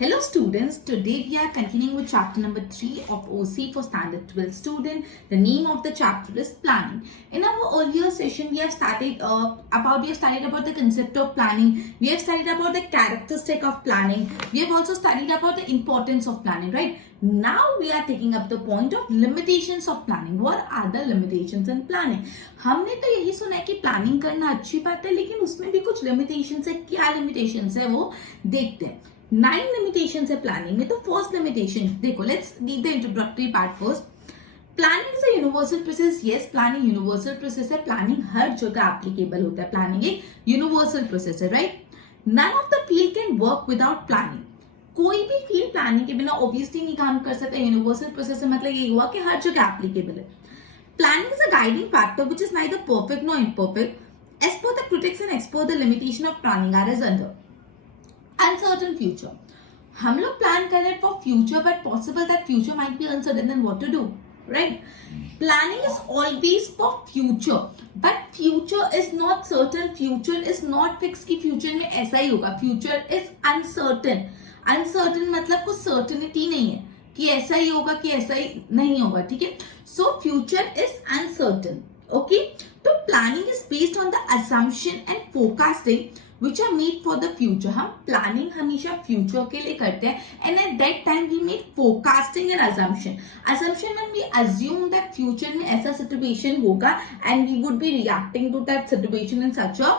Hello students, today we are continuing with chapter number 3 of OC for standard 12 student. The name of the chapter is planning. In our earlier session we have studied about the concept of planning. We have studied about the characteristic of planning. We have also studied about the importance of planning, right? Now we are taking up the point of limitations of planning. What are the limitations in planning? हमने तो यही सुना है कि planning करना अच्छी बात है, लेकिन उसमें भी कुछ लिमिटेशंस है. क्या लिमिटेशंस है वो देखते हैं. 9 limitations है प्लानिंग में. तो फर्स्ट लिमिटेशन देखो, let's read the introductory part first. Planning is a universal process. Yes, planning universal process है. प्लानिंग हर जगह एप्लीकेबल होता है. प्लानिंग एक यूनिवर्सल प्रोसेस है, right? None of the field can work without planning. कोई भी फील्ड प्लानिंग के बिना ऑब्वियसली नहीं काम कर सकता. यूनिवर्सल प्रोसेस है मतलब ये हुआ कि हर जगह एप्लीकेबल है. Planning is a guiding factor which is neither perfect nor imperfect. As per the critics and expert the limitation of planning are as under uncertain future. हम लोग प्लान कर रहे हैं for future, but possible that future might be uncertain. Then what to do, right? Planning is always for future, but future is not certain. Future is not fixed कि future में ऐसा ही होगा. Future is uncertain. Uncertain मतलब कुछ certainty नहीं है कि ऐसा ही होगा कि ऐसा ही नहीं होगा, ठीक है? So future is uncertain. Okay? तो planning is based on the assumption and forecasting which are made for the future. हम प्लानिंग हमेशा फ्यूचर के लिए करते हैं, and at that time we make forecasting and assumption. Assumption when we assume that future में ऐसा situation होगा and we would be reacting to that situation in such a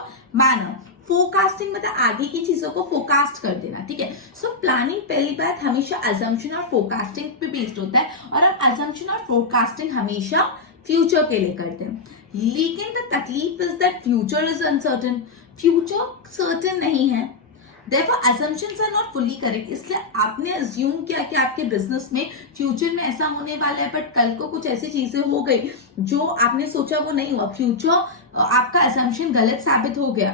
manner. Forecasting मतलब आगे की चीजों को फोरकास्ट कर देना, ठीक है? सो प्लानिंग पहली बात हमेशा अजम्पशन और फोरकास्टिंग पे बेस्ड होता है, और हम अजम्पशन और फोरकास्टिंग हमेशा फ्यूचर के लिए करते हैं. लेकिन द तकलीफ is that future is uncertain. Future certain नहीं है, therefore assumptions are not fully correct. इसलिए आपने अज्यूम किया कि आपके बिजनेस में फ्यूचर में ऐसा होने वाला है, बट कल को कुछ ऐसी चीजें हो गई जो आपने सोचा वो नहीं हुआ. फ्यूचर आपका असम्पशन गलत साबित हो गया,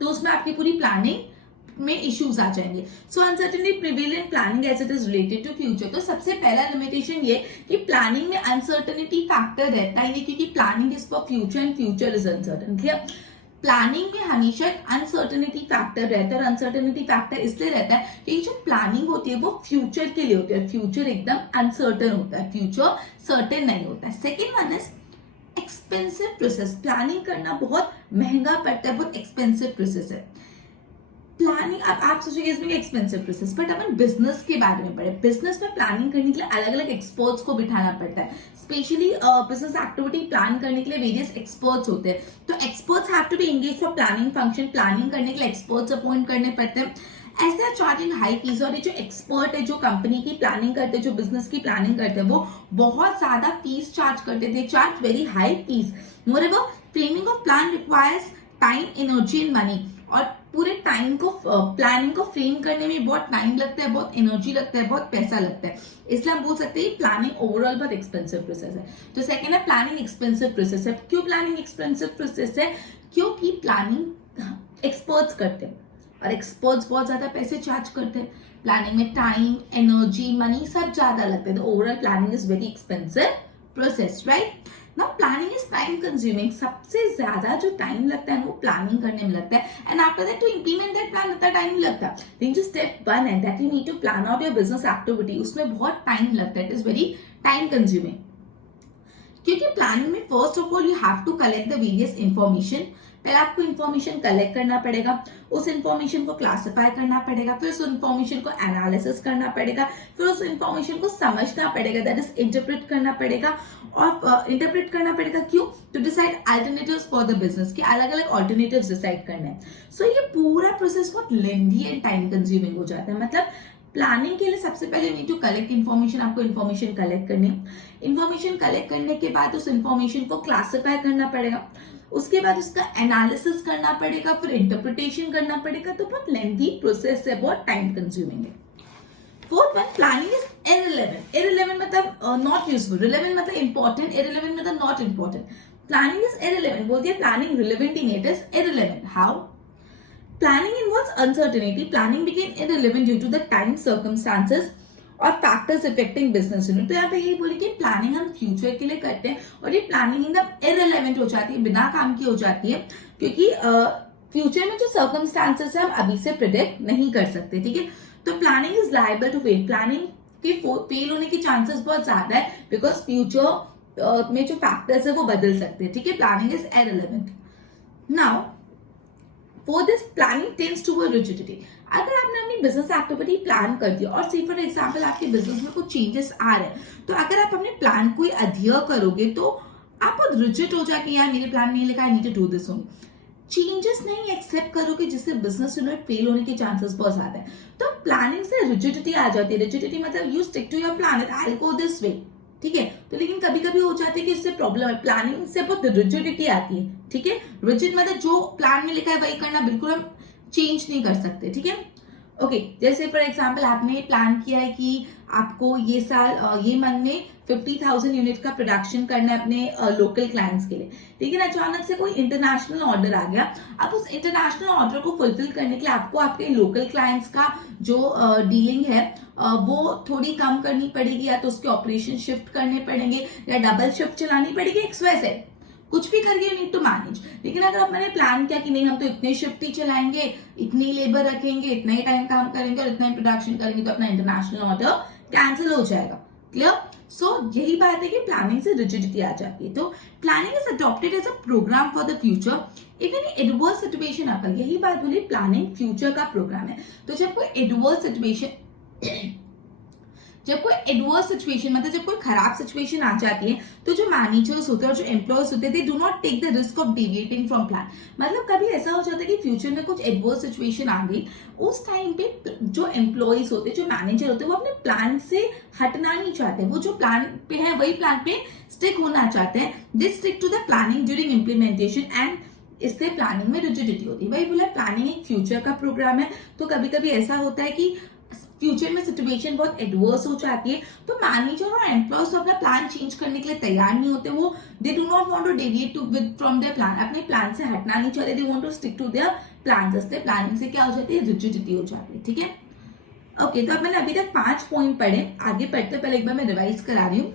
तो उसमें आपकी पूरी प्लानिंग में इश्यूज आ जाएंगे. So uncertainty prevail in planning as it is related to future. तो सबसे पहला लिमिटेशन ये कि प्लानिंग में अनसर्टेनिटी फैक्टर रहता है, क्योंकि planning is for future and future is uncertain. Clear? Planning में हमेशा एक अनसर्टेनिटी फैक्टर रहता है, और अनसर्टेनिटी फैक्टर इसलिए रहता है कि जो प्लानिंग होती है वो फ्यूचर के लिए होती है. फ्यूचर एकदम अनसर्टेन होता है, फ्यूचर सर्टेन नहीं होता है. Second one is expensive process. Planning करना बहुत महंगा पड़ता है, बहुत एक्सपेंसिव प्रोसेस है प्लानिंग. अब आप सोचिए इसमें expensive process, but upon business के बारे में पढ़े. बिजनेस में प्लानिंग करने के लिए अलग अलग एक्सपर्ट्स को बिठाना पड़ता है. स्पेशली बिजनेस एक्टिविटी प्लान करने के लिए वेरियस एक्सपर्ट्स होते हैं. तो experts have to be engage for planning function. Planning करने के लिए एक्सपर्ट्स अपॉइंट करने पड़ते हैं. ऐसा चार्जिंग हाई फीस. और ये जो एक्सपर्ट है, जो कंपनी की प्लानिंग करते हैं, जो बिजनेस की प्लानिंग करते हैं, वो बहुत ज्यादा फीस चार्ज करते थे. Charge very high fees. मोreover, framing of plan requires time, energy and money. और पूरे टाइम को प्लानिंग को फ्रेम करने में बहुत टाइम लगता है, बहुत एनर्जी लगता है, बहुत पैसा लगता है. इसलिए हम बोल सकते हैं प्लानिंग ओवरऑल बहुत एक्सपेंसिव प्रोसेस है. तो सेकेंड है प्लानिंग एक्सपेंसिव प्रोसेस है. क्यों प्लानिंग एक्सपेंसिव प्रोसेस है? क्योंकि प्लानिंग एक्सपर्ट्स करते हैं, और एक्सपर्ट्स बहुत ज्यादा पैसे चार्ज करते हैं. प्लानिंग में टाइम, एनर्जी, मनी सब ज्यादा लगता है. तो overall planning is very expensive process, right? Now planning is time consuming. सबसे ज्यादा जो टाइम लगता है वो प्लानिंग करने में लगता है, and after that to implement that plan उतना टाइम नहीं लगता. लेकिन जो स्टेप 1 है that you need to plan out your business activity, उसमें बहुत टाइम लगता है. It is very time consuming. क्योंकि प्लानिंग में first of all you have to collect the various information. पहले आपको इंफॉर्मेशन कलेक्ट करना पड़ेगा, उस इंफॉर्मेशन को क्लासिफाई करना पड़ेगा, फिर उस इंफॉर्मेशन को एनालिसिस करना पड़ेगा, फिर उस इंफॉर्मेशन को समझना पड़ेगा, दैट इज इंटरप्रेट करना पड़ेगा. और इंटरप्रेट करना पड़ेगा क्यों? To decide alternatives for the business, कि अलग अलग ऑल्टरनेटिव्स डिसाइड करना है. सो ये पूरा प्रोसेस बहुत लेंथी एंड टाइम कंज्यूमिंग हो जाता है. मतलब प्लानिंग के लिए सबसे पहले नीड टू कलेक्ट इन्फॉर्मेशन. आपको इन्फॉर्मेशन कलेक्ट करनी है. इन्फॉर्मेशन कलेक्ट करने के बाद उस इन्फॉर्मेशन को क्लासिफाई करना पड़ेगा, उसके बाद उसका एनालिसिस करना पड़ेगा, फिर इंटरप्रिटेशन करना पड़ेगा. तो बहुत लेंथी प्रोसेस है, बहुत टाइम कंज्यूमिंग है. Fourth one, planning is irrelevant. Irrelevant मतलब नॉट यूजफुल, रिलेवेंट मतलब इंपॉर्टेंट, इररिलेवेंट मतलब not important. Planning is irrelevant. बोलती है planning relevant in it is irrelevant. How? Planning involves uncertainty. Planning became irrelevant due to the time circumstances और factors affecting business unit. तो यहाँ पे यही बोली कि प्लानिंग हम फ्यूचर के लिए करते हैं, और ये प्लानिंग एकदम इररिलेवेंट हो जाती है, बिना काम की हो जाती है, क्योंकि फ्यूचर में जो सर्कमस्टांसेस है हम अभी से प्रिडिक्ट नहीं कर सकते, ठीक है। तो planning is liable to fail, planning के फेल होने के चांसेस बहुत ज्यादा है बिकॉज फ्यूचर में जो फैक्टर्स है वो बदल सकते हैं, ठीक है। Planning is irrelevant. Now for this planning tends toward rigidity. अगर आपने अपनी बिजनेस एक्टिविटी प्लान कर दिया और से फॉर एग्जांपल आपके बिजनेस में कुछ चेंजेस आ रहे हैं, तो अगर आप अपने प्लान को अध्यय करोगे तो आप बहुत रिजिड हो जाके यार मेरे प्लान नहीं लिखा, I need to do this only. Changes नहीं एक्सेप्ट करोगे जिससे बिजनेस यूनिट फेल होने के चांसेस बहुत ज्यादा है। तो प्लानिंग से रिजिडिटी आ जाती है। रिजिडिटी मतलब you stick to your plan, I will go this way, ठीक है। तो लेकिन कभी कभी हो जाता है कि इससे प्रॉब्लम है, प्लानिंग से बहुत रिजिडिटी आती है, ठीक है। रिजिड मतलब जो प्लान में लिखा है वही करना, बिल्कुल हम चेंज नहीं कर सकते, ठीक है। ओके जैसे फॉर एग्जांपल आपने प्लान किया है कि आपको ये साल ये मंथ में 50,000 यूनिट का प्रोडक्शन करना है अपने लोकल क्लाइंट्स के लिए, लेकिन अचानक से कोई इंटरनेशनल ऑर्डर आ गया। अब उस इंटरनेशनल ऑर्डर को फुलफिल करने के लिए आपको आपके लोकल क्लाइंट्स का जो डीलिंग है वो थोड़ी कम करनी पड़ेगी, या तो उसके ऑपरेशन शिफ्ट करने पड़ेंगे या डबल शिफ्ट चलानी पड़ेगी, एक्सवाइजेड कुछ भी करके यू नीड टू मैनेज। लेकिन अगर मैंने प्लान किया कि नहीं हम तो इतने शिफ्ट ही चलाएंगे, इतनी लेबर रखेंगे, इतना ही टाइम काम करेंगे और इतना ही प्रोडक्शन करेंगे, तो अपना इंटरनेशनल ऑर्डर कैंसिल हो जाएगा। क्लियर? सो यही बात है कि प्लानिंग से रिजिडिटी आ जाती है। तो planning is adopted as a programme for the future even adverse situation आकर, यही बात बोली प्लानिंग फ्यूचर का प्रोग्राम है। तो जब कोई एडवर्स सिचुएशन मतलब जब कोई खराब सिचुएशन आ जाती है, तो जो मैनेजर्स होते हैं और जो एम्प्लॉयज होते हैं, they do not take the risk of deviating from plan. मतलब कभी ऐसा हो जाता है कि फ्यूचर में कुछ एडवर्स सिचुएशन आ गई, उस टाइम पे जो एम्प्लॉयज होते हैं, जो मैनेजर होते हैं, वो अपने प्लान से हटना नहीं चाहते, वो जो प्लान पे है वही प्लान पे स्टिक होना चाहते हैं। They stick to the planning during implementation and इससे प्लानिंग में रिजिडिटी होती है। भाई बोला प्लानिंग एक फ्यूचर का प्रोग्राम है, तो कभी कभी ऐसा होता है कि फ्यूचर में सिचुएशन बहुत एडवर्स हो जाती है, तो मैनेजर और एम्प्लॉयज अपना प्लान चेंज करने के लिए तैयार नहीं होते। वो they do not want to deviate to with from their plan, अपने प्लान से हटना नहीं चाहते, they want to stick to their plan. इसलिए प्लानिंग से क्या हो जाती है, रिजिडिटी हो जाती है, ठीक है। ओके तो अब मैंने अभी तक 5 पॉइंट पढ़े, आगे पढ़ते पहले एक बार मैं रिवाइज करा रही हूँ।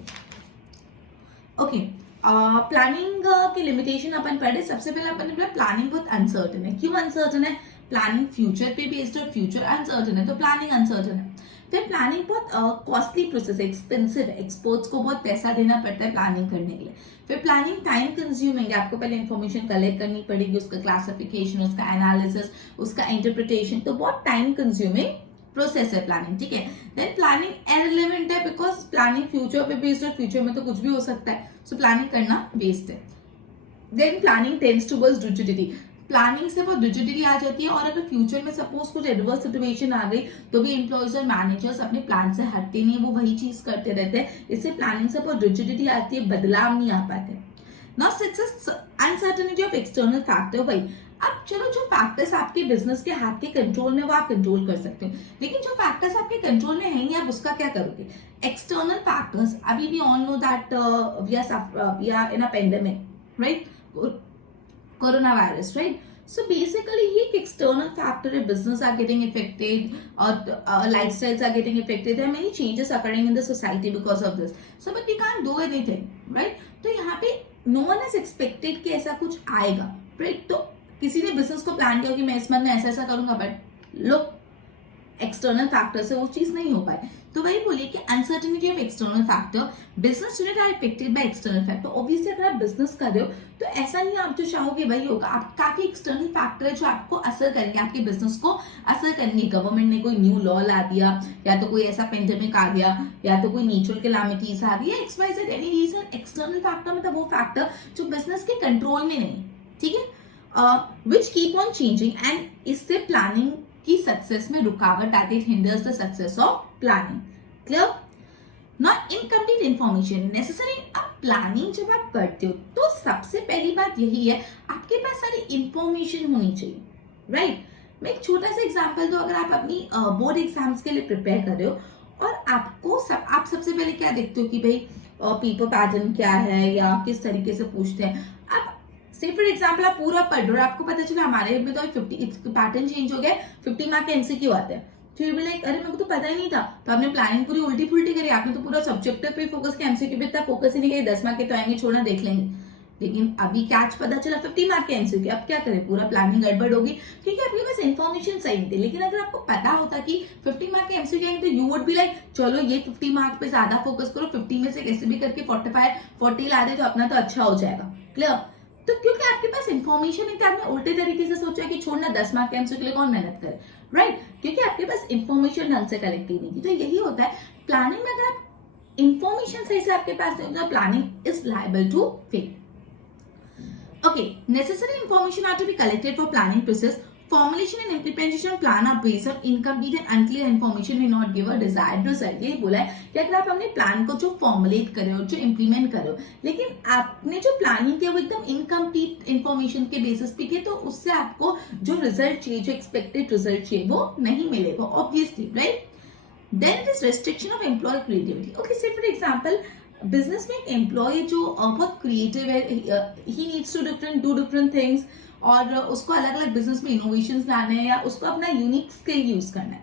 ओके प्लानिंग की लिमिटेशन अपन पढ़े। सबसे पहले अपन ने प्लानिंग बहुत अनसर्टन है। क्यों अनसर्टन है? प्लानिंग फ्यूचर पे बेस्ड और फ्यूचर अनसर्टन है, तो प्लानिंग अनसर्टन है। फिर प्लानिंग बहुत कॉस्टली प्रोसेस है, एक्सपेंसिव है, एक्सपर्ट्स को बहुत पैसा देना पड़ता है प्लानिंग करने के लिए। फिर प्लानिंग टाइम कंज्यूमिंग है, आपको पहले इन्फॉर्मेशन कलेक्ट करनी पड़ेगी, उसका क्लासिफिकेशन, उसका एनालिसिस, उसका इंटरप्रिटेशन, तो बहुत टाइम कंज्यूमिंग प्रोसेस है प्लानिंग, ठीक है। देन प्लानिंग इररिलेवेंट है बिकॉज प्लानिंग फ्यूचर पे बेस्ड है, फ्यूचर में तो कुछ भी हो सकता है, सो प्लानिंग करना वेस्ट है। Then planning tends towards rigidity, planning से बहुत रिजिडिटी आ जाती है, और अगर फ्यूचर में सपोज कुछ एडवर्स सिचुएशन आ गई तो भी एम्प्लॉयज और मैनेजर्स अपने प्लान से हटते नहीं, वो वही चीज करते रहते हैं। इससे प्लानिंग से बहुत रिजिडिटी आती है, बदलाव नहीं आ पाते। Now success uncertainty of external factor. भाई अब चलो जो फैक्टर्स आपके बिजनेस के हाथ के कंट्रोल में वो आप कंट्रोल कर सकते हो, लेकिन जो फैक्टर्स आपके कंट्रोल में है नहीं, आप उसका क्या करोगे? एक्सटर्नल फैक्टर्स, अभी we all know that we are in a pandemic, right, corona virus, right. So basically ये एक external factor है, business are getting affected और lifestyles are getting affected, there are many changes occurring in the society because of this, so but we can't do anything, right। तो यहाँ पे no one has expected कि ऐसा कुछ आएगा, right। तो किसी ने बिजनेस को प्लान किया कि मैं इस मंथ में ऐसा ऐसा करूंगा, बट लोग एक्सटर्नल फैक्टर से वो चीज नहीं हो पाए। तो वही बोलिए कि uncertainty of external factor, business unit are affected by external factor. Obviously अगर आप बिजनेस कर रहे हो तो ऐसा नहीं आप जो चाहोगे वही होगा, आप काफी एक्सटर्नल फैक्टर है जो आपको असर करेंगे, आपके बिजनेस को असर करेंगे। गवर्नमेंट ने कोई न्यू लॉ ला दिया, या तो कोई ऐसा पेंडेमिक आ गया, या तो कोई नेचुरल कैलामिटीज आ गई, XYZ any reason. External factor मतलब वो फैक्टर जो बिजनेस के कंट्रोल में नहीं, ठीक है, which keep on changing, and इससे प्लानिंग की सक्सेस में रुकावट आती है, hinders the success of planning. Clear? Not incomplete information necessary. अब प्लानिंग जब आप करते हो तो सबसे पहली बात यही है, आपके पास सारी इंफॉर्मेशन होनी चाहिए, राइट। मैं एक छोटा सा एग्जांपल दूं, अगर आप अपनी बोर्ड एग्जाम्स के लिए प्रिपेयर कर रहे हो और आप सबसे पहले क्या देखते हो कि भाई पेपर पैटर्न क्या है या किस तरीके से पूछते हैं। अब से फॉर एग्जाम्पल आप पूरा पढ़ रहे हो, आपको पता चला हमारे में तो 50 पैटर्न चेंज हो गया, 50 मार्क के एमसीक्यू आते हैं, फिर भी लाइक अरे मेरे को तो पता ही नहीं था, तो आपने प्लानिंग पूरी उल्टी फुल्टी करी, आपने तो पूरा सब्जेक्ट पे फोकस किया, एमसीक्यू पे इतना फोकस ही नहीं किया, 10 मार्क के तो आएंगे, छोड़ना देख लेंगे, लेकिन अभी कैच पता चला 50 मार्क के एमसीक्यू, अब क्या करें, पूरा प्लानिंग गड़बड़ होगी क्योंकि आपके पास इन्फॉर्मेशन सही नहीं थी। लेकिन अगर आपको पता होता कि 50 मार्क के एमसीक्यू आएंगे तो यू वुड बी लाइक चलो ये 50 मार्क पे ज्यादा फोकस करो, 50 में से कैसे भी करके 45 40 ला दे तो अपना तो अच्छा हो जाएगा। क्लियर? तो क्योंकि आपके पास इन्फॉर्मेशन नहीं था, आपने उल्टे तरीके से सोचा कि छोड़ना 10 मार्क के एमसीक्यू के लिए कौन मेहनत करे, राइट? क्योंकि आपके पास इन्फॉर्मेशन ढंग से कलेक्ट ही नहीं थी। तो यही होता है प्लानिंग में, अगर आप इन्फॉर्मेशन सही से आपके पास नहीं होता, planning is liable to fail. Okay, necessary information are to be collected for planning process. Formulation and implementation of plan are based on incomplete and unclear information may not give a desired result. ये बोला है कि अगर आप अपने plan को जो formulate कर रहे हो, जो इम्प्लीमेंट कर रहे हो, लेकिन आपने जो प्लानिंग किया वो एकदम इनकम्प्लीट इंफॉर्मेशन के बेसिस पे किया, तो उससे आपको जो रिजल्ट चाहिए, जो एक्सपेक्टेड रिजल्ट चाहिए वो नहीं मिलेगा, obviously, right? Then this restriction of employee creativity. Okay, say for example, business में एक एम्प्लॉय जो बहुत क्रिएटिव है, he needs to do different things, और उसको अलग अलग बिजनेस में इनोवेशंस लाने हैं या उसको अपना यूनिक स्किल यूज करना है।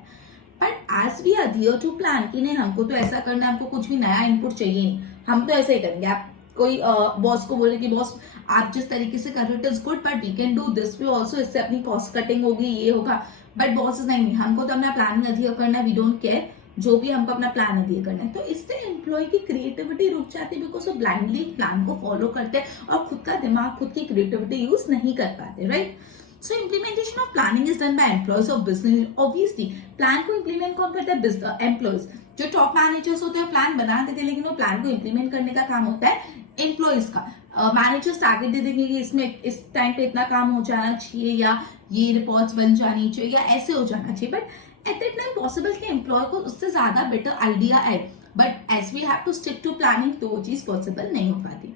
But as we adhere to plan कि नहीं हमको तो ऐसा करना है, हमको कुछ भी नया इनपुट चाहिए नहीं, हम तो ऐसे ही करेंगे। आप कोई बॉस को बोले कि बॉस आप जिस तरीके से कर रहे हो it is good but we can do this way also, इससे अपनी कॉस्ट कटिंग होगी, ये होगा। बट बॉस इज नहीं, हमको तो अपना प्लानिंग अडियर करना है, वी डोंट केयर, जो भी हमको अपना प्लान अडियर करना है। तो इससे एम्प्लॉय की क्रिएटिविटी रुक जाती है, बिकॉज वो ब्लाइंडली प्लान को फॉलो करते हैं और खुद का दिमाग, खुद की क्रिएटिविटी यूज नहीं कर पाते, right? So implementation of planning is done by employees of business. Obviously plan को इम्प्लीमेंट कौन करता है? एम्प्लॉयज। जो टॉप मैनेजर्स होते हैं प्लान बना देते हैं, लेकिन वो प्लान को इम्प्लीमेंट करने का काम होता है एम्प्लॉयज का। मैनेजर्स टारगेट दे देंगे कि इसमें इस टाइम पे इतना काम हो जाना चाहिए, या ये रिपोर्ट्स बन जानी चाहिए, या ऐसे हो जाना चाहिए। But at that time possible कि एम्प्लॉय को उससे ज्यादा बेटर आइडिया आए, but as we have to stick to planning तो वो चीज पॉसिबल नहीं हो पाती।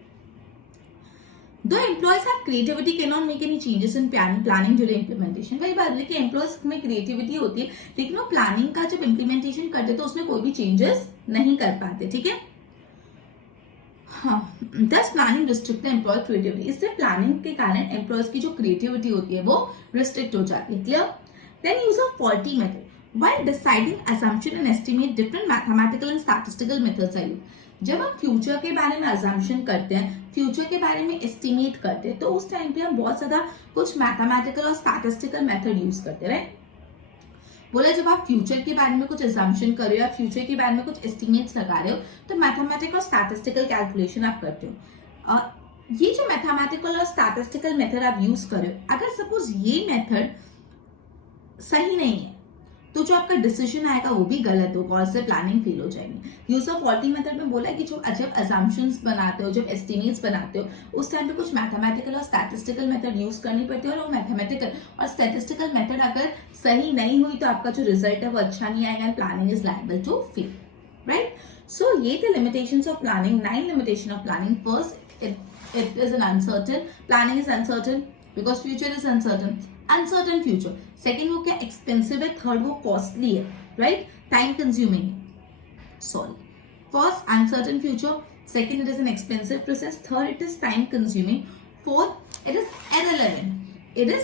Though employees have creativity can not make any changes in planning during implementation. वही बात है कि एम्प्लॉयज में क्रिएटिविटी होती है, लेकिन वो प्लानिंग का जब इम्प्लीमेंटेशन करते तो उसमें कोई भी चेंजेस नहीं कर पाते, ठीक है? हाँ, दस प्लानिंग रिस्ट्रिक्ट एम्प्लॉय क्रिएटिविटी। इससे प्लानिंग के कारण एम्प्लॉयज की जो क्रिएटिविटी होती है वो रिस्ट्रिक्ट हो जाती है। Clear? Then use of faulty method. While deciding assumption and estimate, different mathematical and statistical methods are used. जब हम फ्यूचर के बारे में assumption करते हैं, फ्यूचर के बारे में estimate करते हैं, तो उस टाइम पे हम बहुत ज्यादा कुछ मैथमेटिकल और स्टैटिस्टिकल मेथड यूज करते हैं, राइट? बोला जब आप फ्यूचर के बारे में कुछ assumption कर रहे हो या फ्यूचर के बारे में कुछ एस्टिमेट्स लगा रहे हो, तो मैथमेटिकल और स्टैटिस्टिकल कैलकुलेशन आप करते हो। ये जो मैथमेटिकल और स्टैटिस्टिकल मेथड आप यूज कर रहे हो, अगर सपोज ये मेथड सही नहीं है तो जो आपका डिसीजन आएगा वो भी गलत होगा और उससे प्लानिंग फेल हो जाएगी। यूज ऑफ फॉल्टी मेथड में बोला है कि जब असम्पशंस बनाते हो, जब एस्टिमेट्स बनाते हो, उस टाइम पे कुछ मैथमेटिकल और स्टैटिस्टिकल मेथड यूज करनी पड़ती है, और वो मैथमेटिकल और स्टैटिस्टिकल मेथड अगर सही नहीं हुई तो आपका जो रिजल्ट है वो अच्छा नहीं आएगा, planning is liable to fail, right? So ये थे limitations of planning, 9 limitation of planning. First, it is an uncertain, planning is uncertain because future is uncertain, uncertain future. Second वो क्या एक्सपेंसिव है, थर्ड वो कॉस्टली है, right? Time consuming है। Sorry, first uncertain future, second it is an expensive process, third it is time consuming, fourth it is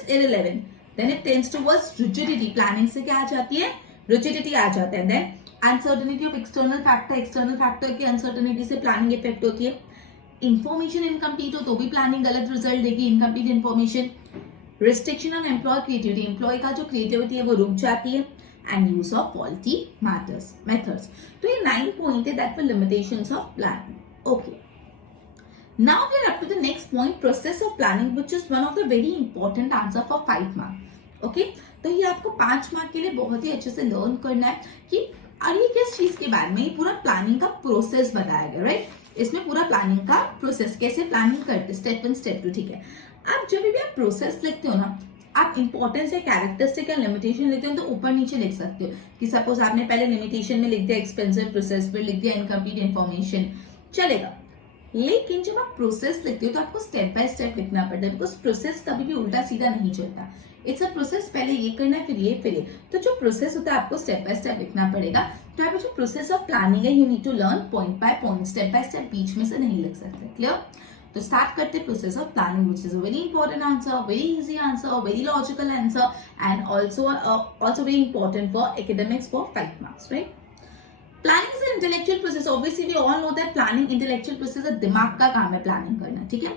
irrelevant, then it tends towards rigidity. Planning से क्या आ जाती है? Rigidity आ जाता है। Then uncertainty of external factor की uncertainty से प्लानिंग इफेक्ट होती है। इंफॉर्मेशन इनकम्प्लीट हो तो भी प्लानिंग गलत रिजल्ट देगी, incomplete information. Restriction on employee creativity, employee का जो क्रिएटिविटी है वो रुक जाती है। And use of faulty methods. तो ये 9 पॉइंट है that were limitations of planning. Okay, now we are up to the next point, process of planning, which is one of the very important answer for 5 marks. Okay, तो ये आपको 5 mark के लिए बहुत ही अच्छे से लर्न करना है कि और ये किस चीज के बारे में, ये पूरा प्लानिंग का प्रोसेस बताया गया, राइट? इसमें पूरा प्लानिंग का प्रोसेस, कैसे प्लानिंग करते, स्टेप 1 स्टेप 2, ठीक है? आप जब भी आप प्रोसेस लिखते हो ना, आप इंपॉर्टेंस या कैरेक्टरिस्टिक या लिमिटेशन लिखते हो तो ऊपर नीचे लिख सकते हो कि सपोज आपने पहले लिमिटेशन में लिख दिया एक्सपेंसिव प्रोसेस, फिर लिख दिया इनकम्प्लीट इंफॉर्मेशन, चलेगा। लेकिन जब आप प्रोसेस लिखते हो तो आपको स्टेप बाय स्टेप लिखना पड़ता है, बिकॉज प्रोसेस कभी भी उल्टा सीधा नहीं चलता। इट्स अ प्रोसेस, पहले ये करना है फिर ये फिर ये, तो जो प्रोसेस होता है आपको स्टेप बाय स्टेप लिखना पड़ेगा। तो आप जो प्रोसेस ऑफ प्लानिंग है, you need to learn point by point, step by step, बीच में से नहीं लिख सकते। क्लियर? तो स्टार्ट करते process of planning, which is a very important answer, very easy answer, very logical answer, and also very important for academics for 5 marks, right? Planning is an intellectual process. Obviously we all know that planning intellectual process है, दिमाग का काम है planning करना, ठीक है?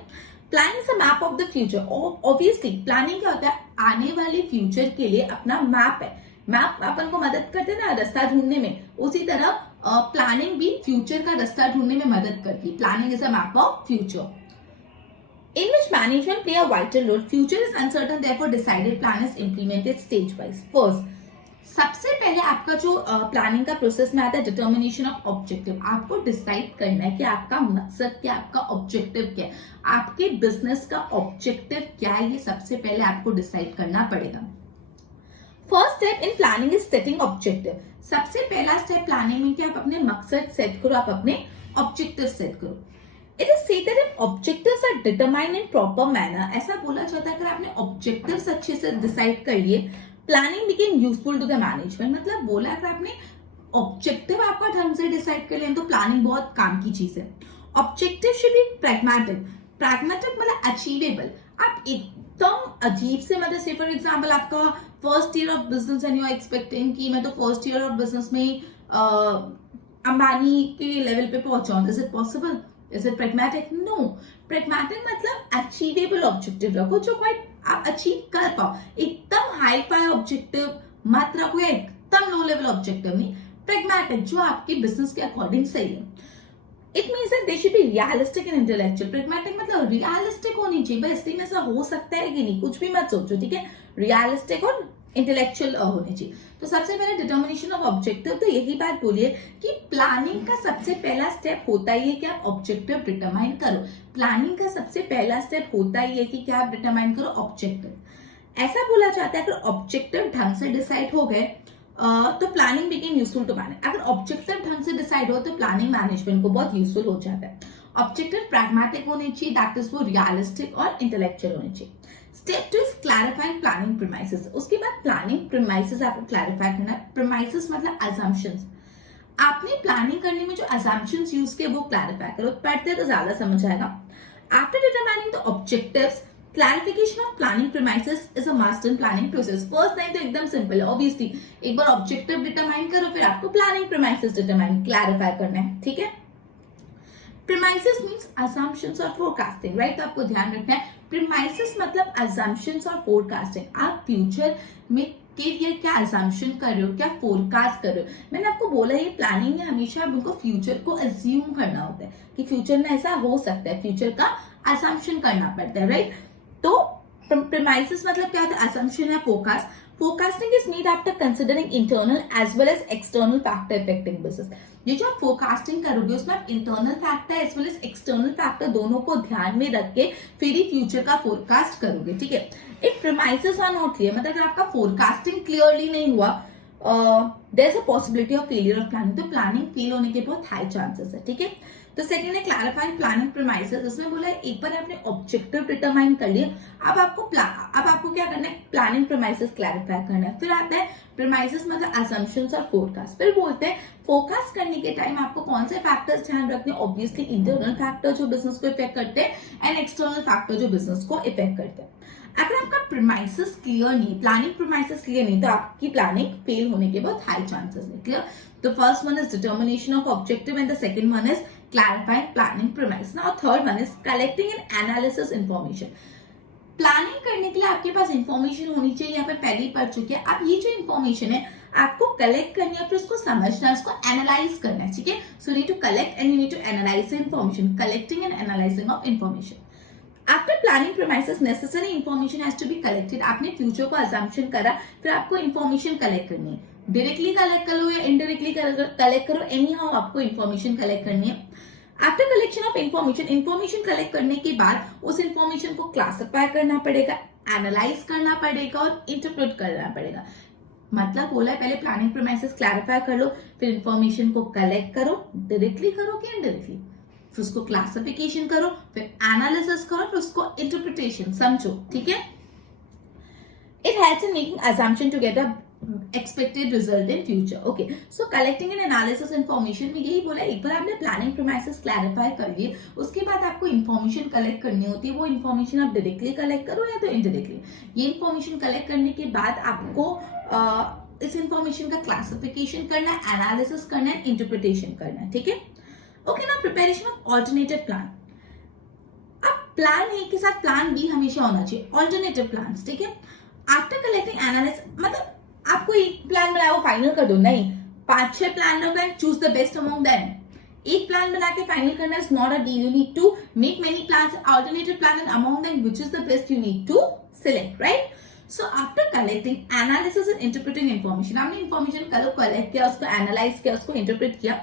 Planning is a map of the future. Obviously planning क्या होता है, आने वाले फ्यूचर के लिए अपना मैप है। मैप अपन को मदद करते हैं ना रास्ता ढूंढने में, उसी तरह प्लानिंग भी फ्यूचर का रास्ता ढूंढने में मदद करती है। Planning is a map of future in which management play a vital role. Future is uncertain, therefore decided plan is implemented stage wise. First, सबसे पहले आपका जो प्लानिंग का प्रोसेस में आता है डिटर्मिनेशन ऑफ ऑब्जेक्टिव। आपको डिसाइड करना है कि आपका मकसद क्या, आपका ऑब्जेक्टिव क्या है, आपके बिजनेस का ऑब्जेक्टिव क्या है, ये सबसे पहले आपको डिसाइड करना पड़ेगा। First step in planning is setting objective. सबसे पहला स्टेप प्लानिंग में कि आप अपने मकसद सेट करो, आप अपने ऑब्जेक्टिव सेट करो। It is said that objectives are determined in proper manner. ऐसा बोला जाता है अगर आपने ऑब्जेक्टिव्स अच्छे से डिसाइड कर लिए, planning became useful to the management. मतलब बोला अगर आपने ऑब्जेक्टिव आपका ढंग से डिसाइड कर लिया तो प्लानिंग बहुत काम की चीज है। Objective should be pragmatic. Pragmatic मतलब अचीवेबल। आप एकदम अजीब से, मतलब से फॉर एग्जाम्पल आपका first year of business and you are expecting कि मैं तो फर्स्ट ईयर ऑफ बिजनेस में अंबानी के लेवल पे पहुंचाऊं, is it possible? Is it pragmatic? No. Pragmatic मतलब achievable objective रखो जो कोई आप अचीव कर पाओ। एकदम हाई फाई ऑब्जेक्टिव मत रखो या एकदम लो लेवल ऑब्जेक्टिव नहीं। pragmatic जो आपके बिजनेस के अकॉर्डिंग सही है। It means that they should be realistic and intellectual. pragmatic मतलब रियलिस्टिक होनी चाहिए, बस इसलिए में ऐसा हो सकता है कि नहीं, कुछ भी मत सोचो, ठीक है। रियलिस्टिक और इंटेलेक्चुअल होनी चाहिए। तो सबसे पहले डिटर्मिनेशन ऑफ ऑब्जेक्टिव, तो यही बात बोलिए कि प्लानिंग का सबसे पहला स्टेप होता ही है कि आप ऑब्जेक्टिव डिटरमाइन करो। प्लानिंग का सबसे पहला स्टेप होता ही है कि क्या आप डिटरमाइन करो ऑब्जेक्टिव। ऐसा बोला जाता है अगर ऑब्जेक्टिव ढंग से डिसाइड हो गए तो planning became useful to manage. अगर ऑब्जेक्टिव ढंग से डिसाइड हो तो प्लानिंग मैनेजमेंट को बहुत यूजफुल हो जाता है। ऑब्जेक्टिव प्रैग्मेटिक होने चाहिए, दैट इज वो रियलिस्टिक और इंटेलेक्चुअल होने चाहिए। Step 2 is clarifying planning premises. उसके बाद प्लानिंग प्रीमाइसेस आपको क्लैरिफाई करना है। प्रीमाइसेस मतलब असम्पशंस। आपने प्लानिंग करने में जो असम्पशंस यूज किए वो क्लैरिफाई करो, पढ़ते तो ज्यादा समझ आएगा। After determining the objectives, clarification of planning premises is a must in planning process. First line तो एकदम सिंपल है, ऑब्वियसली एक बार ऑब्जेक्टिव डिटरमाइन करो फिर आपको प्लानिंग प्रीमाइसेस डिटरमाइन क्लैरिफाई करना है, ठीक है। प्रीमाइसेस मींस असम्पशंस और फोरकास्टिंग, राइट। तो आपको ध्यान रखना है प्रीमाइसेस मतलब असम्पशंस और फोरकास्टिंग। आप फ्यूचर में के लिए क्या असम्पशन कर रहे हो, क्या फोरकास्ट कर रहे हो। मैंने आपको बोला ये प्लानिंग में हमेशा आपको फ्यूचर को अज्यूम करना होता है कि फ्यूचर में ऐसा हो सकता है, फ्यूचर का असम्पशन करना पड़ता है, राइट। तो प्रीमाइसेस मतलब क्या होता है, असम्पशन या forecast. Forecasting is made after considering internal as well as external factor affecting business. ये जो आप फोरकास्टिंग करोगे उसमें आप internal factor as well as external factor दोनों को ध्यान में रख के फिर ही फ्यूचर का फोरकास्ट करोगे, ठीक है। If premises are not clear, मतलब अगर आपका फोरकास्टिंग क्लियरली नहीं हुआ, there is a possibility of failure of planning. तो प्लानिंग फेल होने के बहुत हाई चांसेस है, ठीक है। तो सेकंड है क्लैरिफाइंग प्लानिंग प्रीमाइसेस। इसमें बोला है एक बार आपने ऑब्जेक्टिव डिटरमाइन कर लिया, अब आपको क्या करना है, प्लानिंग प्रीमाइसेस क्लैरिफाई करना है। फिर आता है प्रीमाइसेस मतलब असम्पशंस और फोरकास्ट। फिर बोलते हैं फोरकास्ट करने के टाइम आपको कौन से फैक्टर्स ध्यान रखने हैं। ऑब्वियसली इंटरनल फैक्टर जो बिजनेस को इफेक्ट करते हैं एंड एक्सटर्नल फैक्टर जो बिजनेस को इफेक्ट करते हैं। अगर आपका प्रीमाइसेस क्लियर नहीं, प्लानिंग प्रीमाइसेस क्लियर नहीं, तो आपकी प्लानिंग फेल होने के बहुत हाई चांसेस है, क्लियर। तो first one is determination of objective and the second one is clarifying planning premise. Now third one is collecting and analysis information. Planning करने के लिए आपके पास इंफॉर्मेशन होनी चाहिए, यहाँ पे पहले ही पढ़ चुके हैं। अब ये जो इंफॉर्मेशन है आपको कलेक्ट करनी है, फिर उसको समझना है, उसको एनालाइज करना है, ठीक है। So need to collect and you need to analyse the information, collecting and analysing of information. After planning premises necessary information has to be collected. आपने फ्यूचर को असम्पशन करा, फिर आपको इंफॉर्मेशन कलेक्ट करनी है। डायरेक्टली कलेक्ट करो या indirectly collect करो, एनी हाउ आपको इंफॉर्मेशन कलेक्ट करनी है। After collection of information collect करने के बाद उस इंफॉर्मेशन को क्लासिफाई करना पड़ेगा, एनालाइज करना पड़ेगा और इंटरप्रेट करना पड़ेगा। मतलब बोला है पहले प्लानिंग प्रीमाइसेस क्लैरिफाई कर लो, फिर इंफॉर्मेशन को कलेक्ट करो, डायरेक्टली करो कि इनडायरेक्टली, फिर उसको क्लासिफिकेशन करो, फिर एनालिसिस करो, फिर उसको इंटरप्रिटेशन समझो, ठीक है। It helps in making assumption to get a expected result in future. Okay, so collecting and analysis information में यही बोला, एक बार आपने प्लानिंग प्रीमाइसेस क्लैरिफाई कर लिए, उसके बाद आपको इंफॉर्मेशन कलेक्ट करनी होती है। वो इंफॉर्मेशन आप डायरेक्टली कलेक्ट करो या तो इनडायरेक्टली। ये इंफॉर्मेशन कलेक्ट करने के बाद आपको इस इंफॉर्मेशन का क्लासिफिकेशन करना है, एनालिसिस करना है, इंटरप्रिटेशन करना है, ठीक है। ओके, ना प्रिपरेशन ऑफ ऑल्टरनेटिव प्लान। अब प्लान ए के साथ प्लान बी हमेशा होना चाहिए, ऑल्टरनेटिव प्लान, ठीक है। आफ्टर कलेक्टिंग एनालिसिस, मतलब आपको एक प्लान बनाया वो फाइनल कर दो, नहीं, 5-6 प्लान लोग and choose the best among them. एक प्लान बना के फाइनल करना is not a deal, you need to make many plans, alternative plan and among them which is the best you need to select, right. So after collecting analysis and interpreting information, आपने इन्फॉर्मेशन collect किया, उसको analyse किया, उसको interpret किया,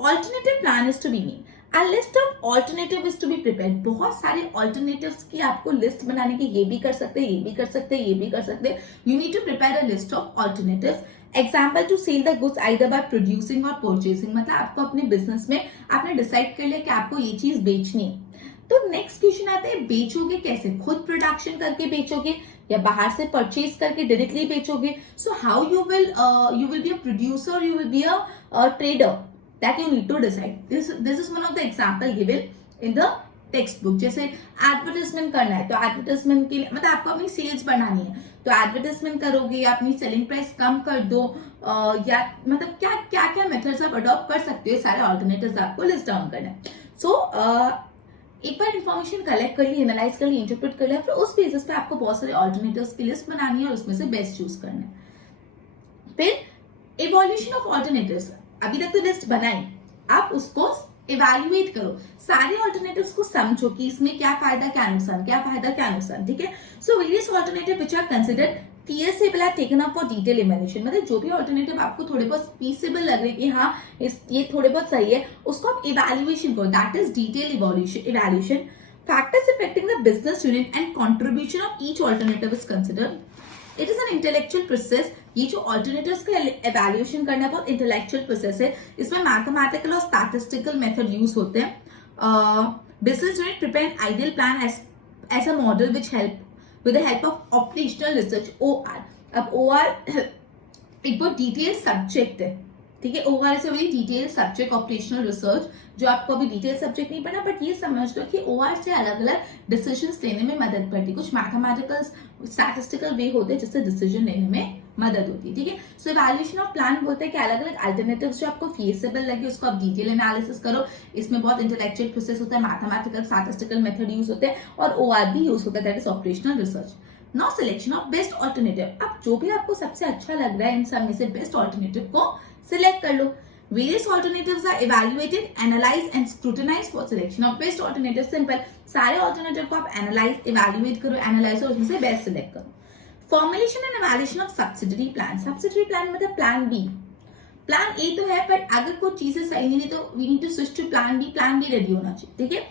alternative plan is to be made, A list of alternative is to be prepared। बहुत सारे alternatives की आपको लिस्ट बनाने की, ये भी कर सकते हैं, ये भी कर सकते हैं, ये भी कर सकते हैं। You need to prepare a list of alternatives। Example to sell the goods either by producing or purchasing, मतलब आपको अपने बिजनेस में आपने डिसाइड कर लिया कि आपको ये चीज बेचनी है। तो नेक्स्ट क्वेश्चन आता है, बेचोगे कैसे? खुद प्रोडक्शन करके बेचोगे या बाहर से परचेज करके डायरेक्टली बेचोगे? So how you will be a producer, you will be a trader, that you need to decide। this is one of the example given in the text book. जैसे advertisement करना है तो advertisement के लिए मतलब आपको अपनी सेल्स बढ़ानी है तो एडवर्टाइजमेंट करोगे, या अपनी सेलिंग प्राइस कम कर दो, या मतलब क्या क्या क्या मेथड्स आप अडॉप्ट कर सकते हो, सारे ऑल्टरनेटिव्स आपको लिस्ट डाउन करना है। सो एक बार इंफॉर्मेशन कलेक्ट कर ली, एनालाइज कर ली, इंटरप्रेट कर लिया, फिर उस बेसिस पे आपको बहुत सारे ऑल्टरनेटिव्स की लिस्ट बनानी है और उसमें से बेस्ट चूज करना है। फिर इवोल्यूशन ऑफ ऑल्टरनेटिव्स, अभी तक तो लिस्ट बनाई, आप उसको इवैल्यूएट करो, सारे ऑल्टरनेटिव्स को समझो कि इसमें क्या फायदा क्या नुकसान, क्या फायदा क्या नुकसान, ठीक है। So various alternative which are considered feasible are taken up for detail evaluation, मतलब जो भी ऑल्टरनेटिव आपको थोड़े बहुत फीजिबल लग रहे कि हाँ ये थोड़े बहुत सही है, उसको आप इवैल्यूएशन करो, that is detail evaluation. Factors affecting the business unit and contribution of each alternative is considered. It is an intellectual process. ये जो ऑल्टरनेटिव्स का एवैल्यूएशन करना बहुत इंटेलेक्चुअल प्रोसेस है, इसमें मैथमेटिकल और स्टैटिस्टिकल मेथड यूज होते हैं। Business unit prepare an ideal plan as a model which help with the help of operational research, OR। अब OR एक बहुत डिटेल सब्जेक्ट है, ठीक है। OR is a very detail subject, operational research, जो आपको अभी डिटेल सब्जेक्ट नहीं पढ़ना, बट ये समझ लो कि OR से अलग अलग डिसीजंस लेने में मदद करती है। कुछ मैथमेटिकल स्टैटिस्टिकल वे होते हैं जिससे डिसीजन लेने में मदद होती है, ठीक है। सो इवैल्यूएशन ऑफ प्लान बोलते हैं कि अलग अलग अल्टरनेटिव्स जो आपको फीजिबल लगे उसको आप डिटेल एनालिसिस करो। इसमें बहुत इंटेलेक्चुअल प्रोसेस होता है, मैथमेटिकल स्टैटिस्टिकल मेथड यूज होते हैं और OR भी यूज होता है, that is operational research. Now selection of best alternative, अब जो भी आपको सबसे अच्छा लग रहा है इन सब में से बेस्ट ऑल्टरनेटिव को सिलेक्ट कर लो। Various alternatives are evaluated, analyzed and scrutinized for selection of best alternative। Simple, सारे ऑल्टरनेटिव को आप एनालाइज, इवैल्यूएट करो, एनालाइज और उसमें से बेस्ट सिलेक्ट करो। Formulation and evaluation of subsidiary plan. Subsidiary plan मतलब प्लान बी। प्लान ए तो है बट अगर कोई चीजें सही नहीं है तो we need to switch to plan B. Plan B ready होना चाहिए, ठीक है।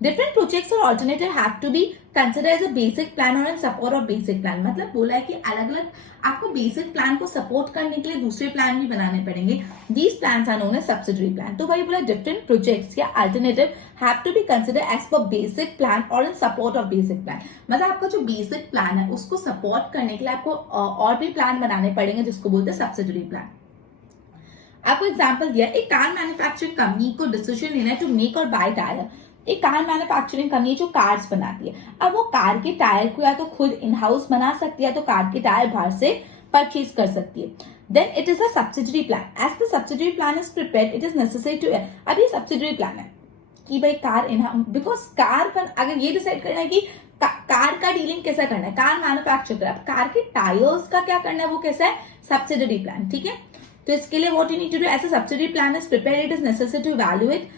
Different projects or alternative have to be considered as a basic plan or in support of basic plan। मतलब बोला है कि अलग अलग आपको बेसिक प्लान को सपोर्ट करने के लिए दूसरे प्लान भी बनाने पड़ेंगे। These plans are known as subsidiary plan। तो वही बोला different projects या alternative have to be considered as per basic plan or in support of basic plan। मतलब आपका जो बेसिक प्लान है उसको सपोर्ट करने के लिए आपको और भी प्लान बनाने पड़ेंगे जिसको बोलते हैं सब्सिडियरी प्लान। आपको एग्जाम्पल दिया, एक कार मैन्युफैक्चरिंग कंपनी को डिसीजन लेना है टू मेक और बाय टायर। एक कार मैन्युफैक्चरिंग कंपनी जो कार्स बनाती है, अब वो कार के टायर को या तो खुद इन हाउस बना सकती है या तो कार के टायर बाहर से परचेज कर सकती है। Then it is a subsidiary plan. As the subsidiary plan is prepared it is necessary to, अब ये सब्सिडियरी प्लान है कि भाई कार इन, बिकॉज कार पर अगर ये डिसाइड करना है कि कार का डीलिंग कैसा करना है, कार मैन्युफैक्चर कर, कार के टायर्स का क्या करना है वो कैसा है, सब्सिडियरी प्लान, ठीक है। तो इसके लिए what you need to do, as a subsidiary plan is prepared it is necessary to evaluate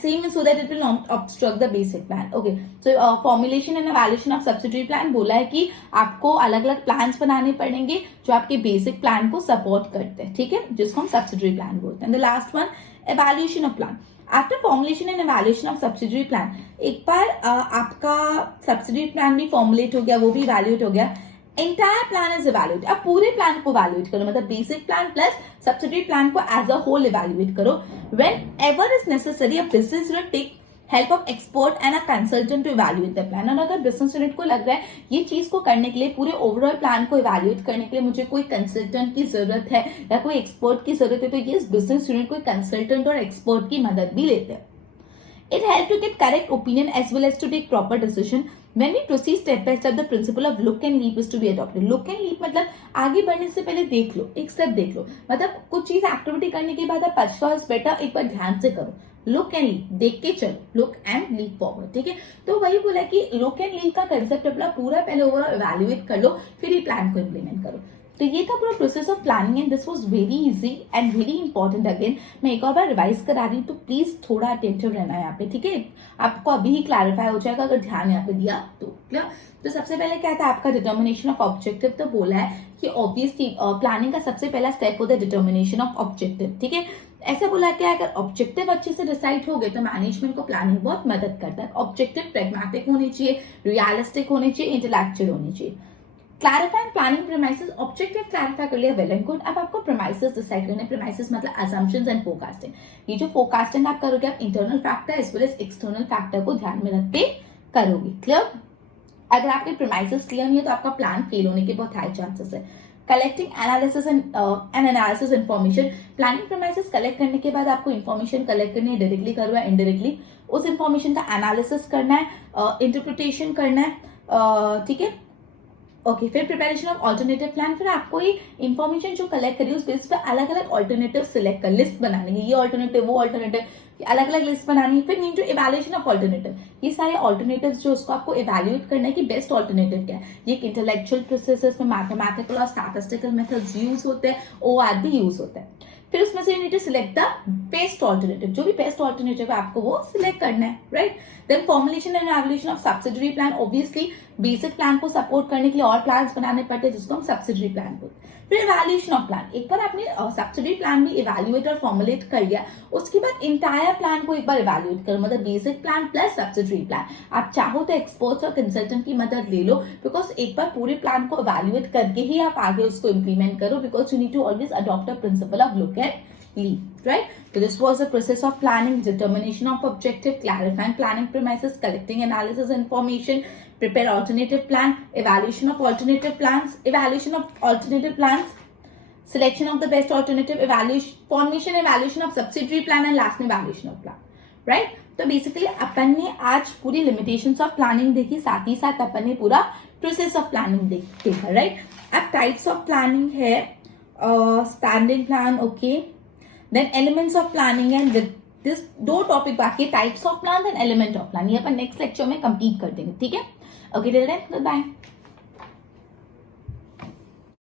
same so that it will not obstruct the basic plan। Okay, so formulation and evaluation of subsidiary plan बोला है कि आपको अलग अलग plans बनाने पड़ेंगे जो आपके बेसिक प्लान को सपोर्ट करते हैं, ठीक है, जिसको हम सब्सिडियरी प्लान बोलते हैं। The last one, evaluation of plan। After formulation and evaluation of subsidiary plan, एक बार आपका सब्सिडियरी प्लान भी फॉर्मुलेट हो गया, वो भी इवैल्यूएट हो गया, एंटायर प्लान इज इवैल्यूएट। अब पूरे प्लान को इवैल्यूएट करो, मतलब basic plan plus subsidiary plan को एज अ होल इवैल्यूएट करो। Whenever is necessary, a business unit take help of expert and a consultant to evaluate the plan। और अगर business unit को लग रहा है ये चीज को करने के लिए, पूरे ओवरऑल प्लान को इवैल्यूएट करने के लिए मुझे कोई कंसल्टेंट की जरूरत है या कोई एक्सपर्ट की जरूरत है, तो ये बिजनेस यूनिट कोई कंसल्टेंट और एक्सपर्ट की मदद भी लेते हैं। It helps to get correct opinion as well as to take proper decision। When we proceed step by step, the principle of look and leap is to be adopted। Look and leap मतलब आगे बढ़ने से पहले देख लो, एक step देख लो, मतलब कुछ चीज एक्टिविटी करने के बाद आप पछताओ इज बेटर एक बार ध्यान से करो, लुक एंड लीड, देख के चलो, लुक एंड लीड फॉरवर्ड, ठीक है। तो वही बोला कि लुक एंड लीड का कंसेप्ट अपना पूरा पहले ओवरऑल इवैल्यूएट कर लो, फिर ये प्लान को इम्प्लीमेंट करो। तो ये था पूरा process of planning and this was very easy and very important. Again मैं एक और बार रिवाइज करा रही हूँ, तो प्लीज थोड़ा अटेंटिव रहना है यहाँ पे, ठीक है। आपको अभी ही क्लैरिफाई हो जाएगा अगर ध्यान यहाँ पे दिया तो। क्लियर? तो सबसे पहले क्या था आपका डिटर्मिनेशन ऑफ ऑब्जेक्टिव। तो बोला है कि ऑब्वियसली प्लानिंग का सबसे पहला स्टेप होता है डिटर्मिनेशन ऑफ ऑब्जेक्टिव, ठीक है। ऐसा बोला क्या है, अगर ऑब्जेक्टिव अच्छे से डिसाइड हो गए तो मैनेजमेंट को प्लानिंग बहुत मदद करता है। ऑब्जेक्टिव प्रैग्मेटिक होने चाहिए, रियलिस्टिक होने चाहिए, इंटेलेक्चुअल होने चाहिए। Clarify planning premises, objective clarify कर लिया, वेल एंड गुड। अब आपको प्रीमाइसेस डिसाइड करने, प्रीमाइसेस मतलब असम्पशंस एंड फोरकास्टिंग। ये जो फोरकास्टिंग आप करोगे, आप internal factor as well as external factor को ध्यान में रख के करोगे। क्लियर? अगर आपके प्रीमाइसेस क्लियर नहीं है तो आपका प्लान फेल होने के बहुत हाई चांसेस है। Collecting analysis and analysis information, planning premises collect करने के बाद आपको इन्फॉर्मेशन कलेक्ट करनी है, डायरेक्टली करो या इनडायरेक्टली। उस इन्फॉर्मेशन का एनालिसिस करना है, इंटरप्रिटेशन करना है, ठीक है। ओके, फिर प्रिपरेशन ऑफ ऑल्टरनेटिव प्लान। फिर आपको ये इन्फॉर्मेशन जो कलेक्ट करी उस बेस पे अलग अलग ऑल्टरनेटिव सिलेक्ट कर, लिस्ट बनानी है, ये ऑल्टरनेटिव वो ऑल्टरनेटिव, अलग अलग लिस्ट बनानी है। फिर need to evaluation of alternative, ये सारे ऑल्टरनेटिव जो उसको आपको इवैल्यूएट करना है कि बेस्ट ऑल्टरनेटिव क्या है। ये इंटेलेक्चुअल प्रोसेसेस में मैथमेटिकल और स्टैटिस्टिकल मेथड्स यूज होते हैं, ओआर भी यूज होता है। फिर उसमें से you need to select the best alternative, जो भी बेस्ट ऑल्टरनेटिव है आपको वो सिलेक्ट करना है, right. Then formulation and evaluation of subsidiary plan, obviously basic plan को सपोर्ट करने के लिए और प्लान्स बनाने पड़ते हैं जिसको हम सब्सिडरी प्लान बोलते हैं। फिर इवैल्यूएशन ऑफ प्लान, एक बार आपने सब्सिडरी प्लान भी इवैल्यूएट और फॉर्मुलेट कर लिया, उसके बाद इंटायर प्लान को एक बार इवैल्यूएट करो, मतलब basic plan plus subsidiary plan. आप चाहो तो एक्सपर्ट्स और कंसल्टेंट की मदद ले लो, बिकॉज एक बार पूरे प्लान को इवैल्यूएट करके ही आप आगे उसको इंप्लीमेंट करो, because you need to always adopt a principle of look and lead, right? So this was the process of planning, determination of objective, clarifying planning premises, collecting analysis information, prepare alternative plan, evaluation of alternative plans, evaluation of alternative plans, selection of the best alternative, evaluation, formation, evaluation of subsidiary plan and last में evaluation of plan, right? तो basically अपन ने आज पूरी limitations of planning देखी, साथ ही साथ अपन ने पूरा प्रोसेस ऑफ प्लानिंग देखा, राइट। अब टाइप्स ऑफ प्लानिंग है, standing plan, okay, then elements of planning and with this दो टॉपिक बाकी, types of plan and element of plan, ये अपन नेक्स्ट लेक्चर में कंप्लीट कर देंगे, ठीक है। Okay, till then good bye.